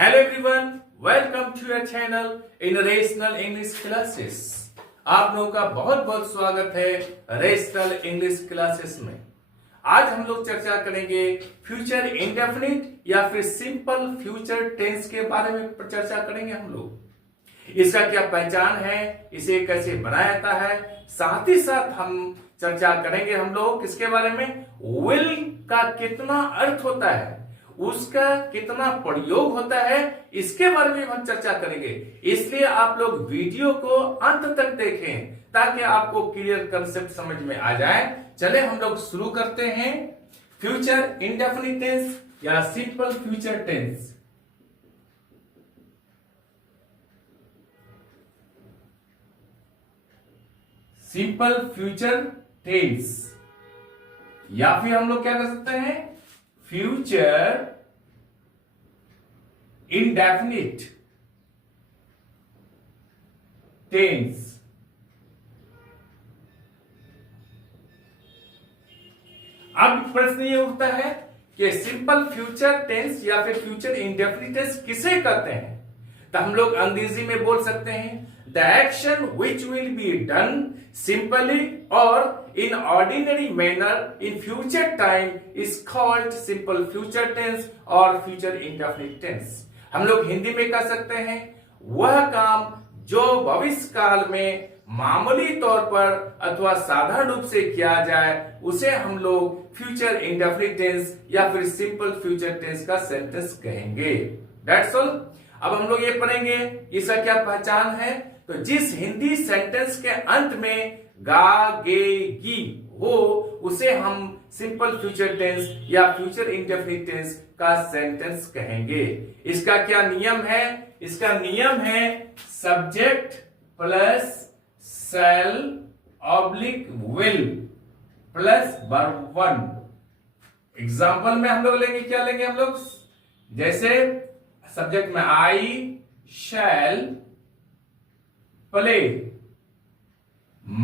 Hello everyone, welcome to your channel in Rational English Classes। आप लोगों का बहुत बहुत स्वागत है रेशनल इंग्लिश क्लासेस में। आज हम लोग चर्चा करेंगे फ्यूचर इंडेफिनिट या फिर सिंपल फ्यूचर टेंस के बारे में चर्चा करेंगे हम लोग। इसका क्या पहचान है, इसे कैसे बनाया जाता है, साथ ही साथ हम चर्चा करेंगे हम लोग किसके बारे में, विल का कितना अर्थ होता है, उसका कितना प्रयोग होता है, इसके बारे में हम चर्चा करेंगे। इसलिए आप लोग वीडियो को अंत तक देखें ताकि आपको क्लियर कंसेप्ट समझ में आ जाए। चले हम लोग शुरू करते हैं फ्यूचर इंडेफिनिट टेंस या simple future tense. Simple future tense या फिर हम लोग क्या कर सकते हैं, फ्यूचर इंडेफिनिट टेंस। अब प्रश्न ये उठता है कि सिंपल फ्यूचर टेंस या फिर फ्यूचर इंडेफिनिट टेंस किसे कहते हैं। तो हम लोग अंग्रेजी में बोल सकते हैं the action which will be done simply और in ordinary manner in future time is called simple future tense और future indefinite tense। हम लोग हिंदी में कह सकते हैं वह काम जो भविष्य काल में मामूली तौर पर अथवा साधारण रूप से किया जाए उसे हम लोग फ्यूचर इंडेफिनिट टेंस या फिर सिंपल फ्यूचर टेंस का सेंटेंस कहेंगे। That's all. अब हम लोग ये पढ़ेंगे इसका क्या पहचान है। तो जिस हिंदी सेंटेंस के अंत में गा गे गी हो उसे हम सिंपल फ्यूचर टेंस या फ्यूचर इंडेफिनिट टेंस का सेंटेंस कहेंगे। इसका क्या नियम है, इसका नियम है subject plus shall oblique will plus verb one. Example में हम लोग लेंगे, क्या लेंगे हम लोग, जैसे सब्जेक्ट में आई शैल प्ले,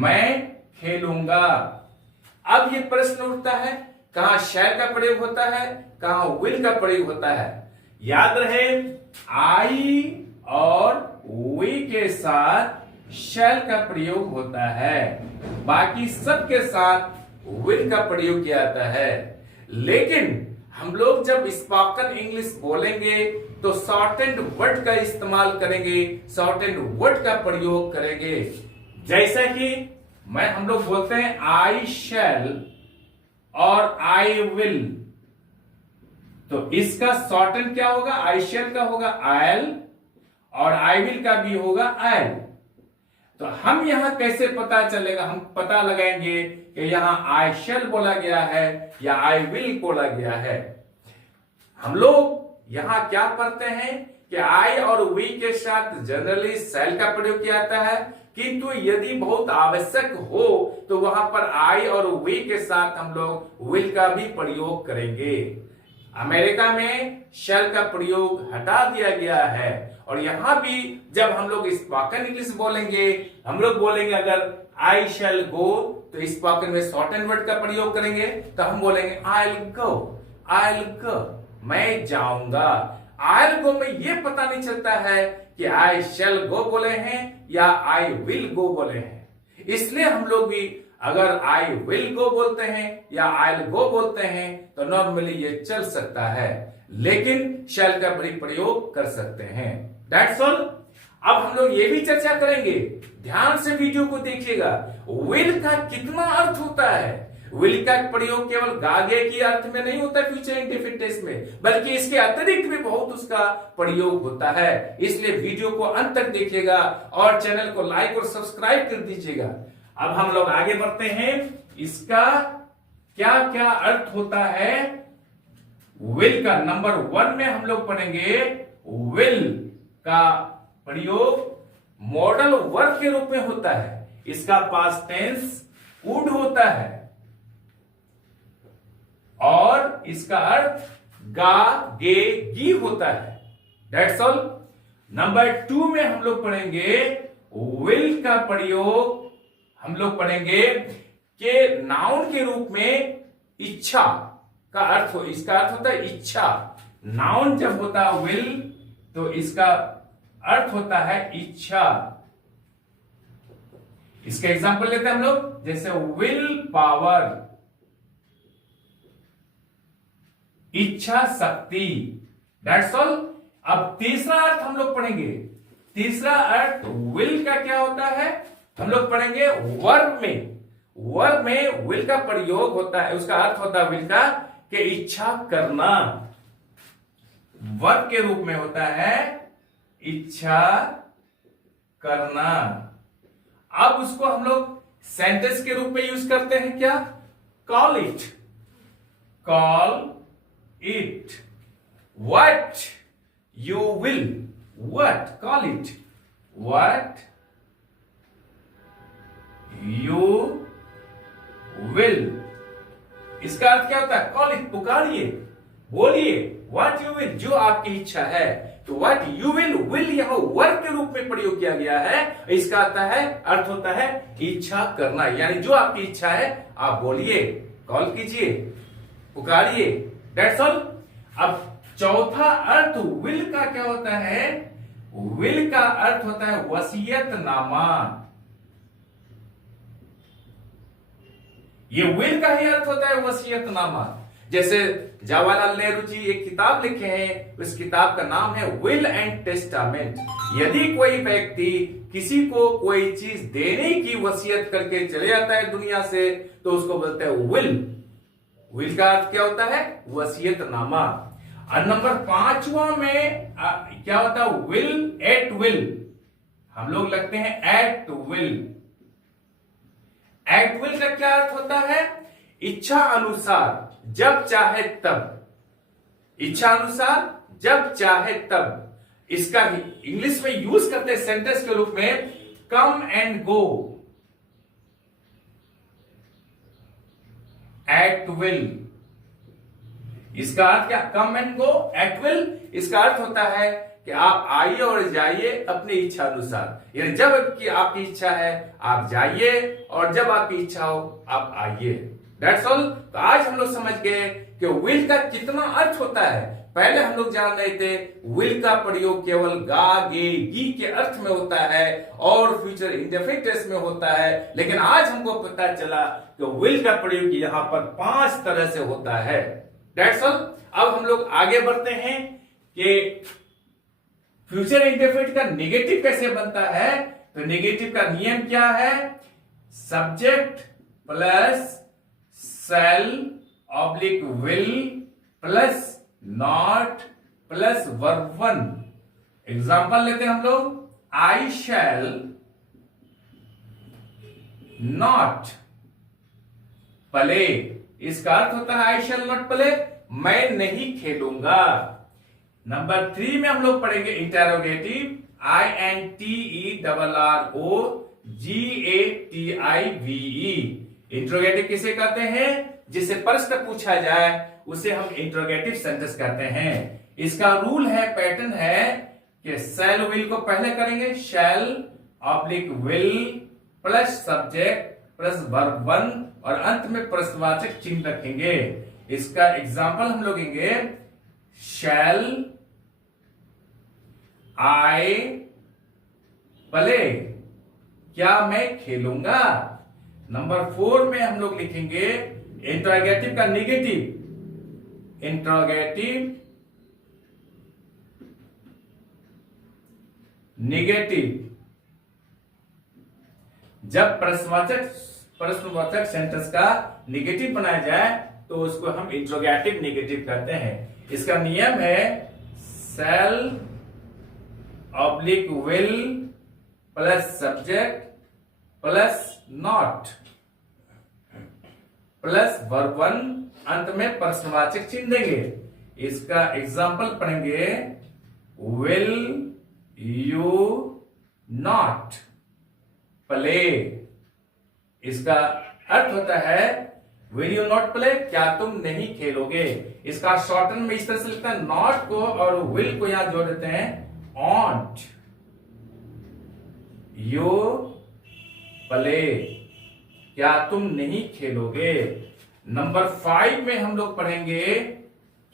मैं खेलूंगा। अब ये प्रश्न उठता है कहां शैल का प्रयोग होता है, कहां विल का प्रयोग होता है। याद रहे आई और वी के साथ शैल का प्रयोग होता है, बाकी सब के साथ विल का प्रयोग किया जाता है। लेकिन हम लोग जब स्पोकन इंग्लिश बोलेंगे तो शॉर्ट एंड वर्ड का इस्तेमाल करेंगे, शॉर्ट एंड वर्ड का प्रयोग करेंगे। जैसा कि हम लोग बोलते हैं आई शैल और आई विल, तो इसका शॉर्ट एंड क्या होगा, आई शैल का होगा आयल और आई विल का भी होगा आयल। तो हम यहां कैसे पता चलेगा, हम पता लगाएंगे कि यहां आई शैल बोला गया है या आई विल बोला गया है। हम लोग यहां क्या पढ़ते हैं कि आई और वी के साथ जनरली शैल का प्रयोग किया जाता है, किंतु यदि बहुत आवश्यक हो तो वहां पर आई और वी के साथ हम लोग विल का भी प्रयोग करेंगे। अमेरिका में शैल का प्रयोग हटा दिया गया है और यहां भी जब हम लोग स्पोकन इंग्लिश बोलेंगे, हम लोग बोलेंगे अगर आई शैल गो तो स्पोकन में शॉर्ट एंड वर्ड का प्रयोग करेंगे, तो हम बोलेंगे I will go, I will go, मैं जाऊंगा। आई विल गो में ये पता नहीं चलता है कि आई शैल गो बोले हैं या आई विल गो बोले हैं। इसलिए हम लोग भी अगर आई विल गो बोलते हैं या आई विल गो बोलते हैं तो नॉर्मली ये चल सकता है, लेकिन शैल का भी प्रयोग कर सकते हैं। That's all. अब हम लोग ये भी चर्चा करेंगे, ध्यान से वीडियो को देखिएगा, विल का कितना अर्थ होता है। विल का प्रयोग केवल गागे की अर्थ में नहीं होता फ्यूचर इंडेफिनिट टेंस में, बल्कि इसके अतिरिक्त भी बहुत उसका प्रयोग होता है। इसलिए वीडियो को अंत तक देखिएगा और चैनल को लाइक और सब्सक्राइब कर दीजिएगा। अब हम लोग आगे बढ़ते हैं, इसका क्या क्या अर्थ होता है विल का। नंबर 1 में हम लोग पढ़ेंगे विल का प्रयोग मॉडल वर्ब के रूप में होता है। इसका पास्ट टेंस वुड होता है और इसका अर्थ गा गे गी होता है। That's all. नंबर 2 में हम लोग पढ़ेंगे विल का प्रयोग हम लोग पढ़ेंगे कि नाउन के रूप में इच्छा का अर्थ हो, इसका अर्थ होता है इच्छा। नाउन जब होता है विल तो इसका अर्थ होता है इच्छा। इसका एग्जांपल लेते हैं हम लोग, जैसे विल पावर, इच्छा शक्ति, दैट्स ऑल। अब तीसरा अर्थ हम लोग पढ़ेंगे। तीसरा अर्थ विल का क्या होता है हम लोग पढ़ेंगे वर्ब में। वर्ब में विल का प्रयोग होता है, उसका अर्थ होता है विल का कि इच्छा करना। वर्ब के रूप में होता है इच्छा करना। अब उसको हम लोग सेंटेंस के रूप में यूज करते हैं क्या? Call it, call it what you will, what, call it what you will. इसका अर्थ क्या होता है? कॉल इट, पुकारिए, बोलिए, व्हाट यू विल, जो आपकी इच्छा है। तो व्हाट यू विल, विल यहां वर्ब के रूप में प्रयोग किया गया है। इसका अर्थ होता है इच्छा करना, यानी जो आपकी इच्छा है आप बोलिए, कॉल कीजिए, पुकारिए, दैट्स ऑल। अब चौथा अर्थ विल का क्या होता है? विल का अर्थ होता है वसीयतनामा। ये विल का ही अर्थ होता है वसीयतनामा। जैसे जवाहरलाल नेहरू जी एक किताब लिखे हैं, उस किताब का नाम है विल एंड टेस्टामेंट। यदि कोई व्यक्ति किसी को कोई चीज देने की वसीयत करके चले जाता है दुनिया से, तो उसको बोलते हैं विल। विल का अर्थ क्या होता है? वसीयतनामा। और नंबर 5वां में क्या होता है? Will, at will. हम लोग लगते हैं एट विल। एट विल का क्या अर्थ होता है? इच्छा अनुसार, जब चाहे तब। इच्छा अनुसार, जब चाहे तब। इसका इंग्लिश में यूज करते हैं सेंटेंस के रूप में come and go, at will. इसका अर्थ क्या? Come and go, at will. इसका अर्थ होता है कि आप आइए और जाइए अपनी इच्छा अनुसार। यानी जब आपकी इच्छा है आप जाइए, और जब आपकी इच्छा हो आप आइए, दैट्स ऑल। तो आज हम लोग समझ गए कि विल का कितना अर्थ होता है। पहले हम लोग जान रहे थे विल का प्रयोग केवल गा, गे, गी के अर्थ में होता है और फ्यूचर इंडेफिनिट में होता है, लेकिन आज हमको पता चला कि विल का प्रयोग यहां पर 5 तरह से होता है, दैट्स ऑल। अब हम लोग आगे बढ़ते हैं कि फ्यूचर इंडेफिनिट का नेगेटिव कैसे बनता है। तो नेगेटिव का नियम क्या है? Subject plus shall oblique will plus not plus verb 1। Example लेते हैं हम लोग, आई शैल नॉट प्ले। इसका अर्थ होता है आई शैल नॉट प्ले, मैं नहीं खेलूंगा। नंबर 3 में हम लोग पढ़ेंगे इंटेरोगेटिव, INTERROGATIVE। इंट्रोगेटिव किसे कहते हैं? जिसे प्रश्न पूछा जाए उसे हम इंट्रोगेटिव सेंटेंस कहते हैं। इसका रूल है, पैटर्न है कि शैल विल को पहले करेंगे, shall oblique will plus subject plus verb 1 और अंत में प्रश्नवाचक चिन्ह रखेंगे। इसका एग्जांपल हम लोग लेंगे, शैल आई प्ले, क्या मैं खेलूंगा। नंबर 4 में हम लोग लिखेंगे इंट्रोगेटिव का नेगेटिव, इंट्रोगेटिव नेगेटिव। जब प्रश्नवाचक सेंटेंस का नेगेटिव बनाया जाए तो उसको हम इंट्रोगेटिव नेगेटिव कहते हैं। इसका नियम है shall oblique will plus subject plus not plus verb 1, अंत में प्रश्नवाचक चिन्ह देंगे। इसका एग्जांपल पढ़ेंगे, विल यू नॉट प्ले। इसका अर्थ होता है विल यू नॉट प्ले, क्या तुम नहीं खेलोगे। इसका शॉर्टन में इस तरह से लिखता है, नॉट को और विल को यहां जोड़ देते हैं, ऑन्ट यू प्ले, क्या तुम नहीं खेलोगे। नंबर 5 में हम लोग पढ़ेंगे,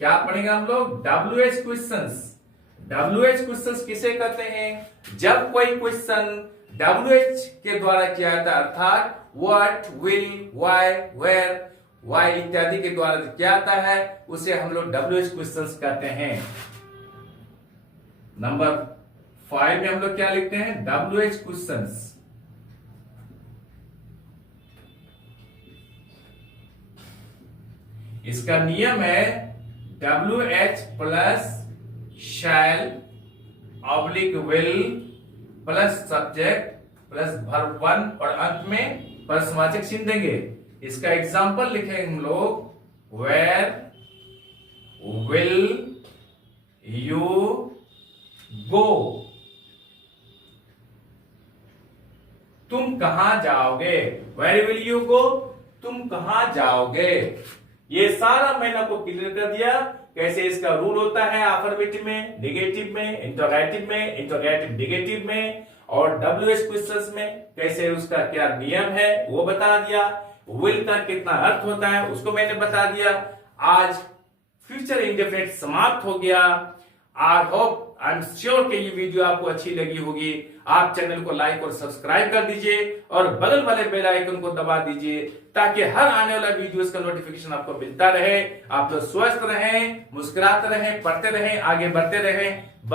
क्या पढ़ेंगे हम लोग? WH questions. WH क्वेश्चंस किसे कहते हैं? जब कोई क्वेश्चन WH के द्वारा किया जाता है, अर्थात what, will, why, where, why इत्यादि के द्वारा किया जाता है, उसे हम लोग WH क्वेश्चंस कहते हैं। नंबर 5 में हम लोग क्या लिखते हैं? WH questions. इसका नियम है WH plus shall oblique will plus subject plus verb 1 और अंत में प्रश्नवाचक चिन्ह देंगे। इसका एग्जांपल लिखेंगे हम लोग, वेयर विल यू गो, तुम कहां जाओगे। वेयर विल यू गो, तुम कहां जाओगे। ये सारा मैंने आपको क्लियर कर दिया कैसे इसका रूल होता है अफर्मेटिव में, नेगेटिव में, इंटरोगेटिव में, इंटरोगेटिव नेगेटिव में, और WH क्वेश्चंस में कैसे उसका क्या नियम है वो बता दिया। विल का कितना अर्थ होता है उसको मैंने बता दिया। आज फ्यूचर इंडेफिनिट समाप्त हो गया। I hope, I am sure कि ये वीडियो आपको अच्छी लगी होगी। आप चैनल को लाइक और सब्सक्राइब कर दीजिए और बगल वाले बेल आइकन को दबा दीजिए ताकि हर आने वाला वीडियोस का नोटिफिकेशन आपको मिलता रहे। आप लोग स्वस्थ रहें, मुस्कुराते रहें, पढ़ते रहें, आगे बढ़ते रहें।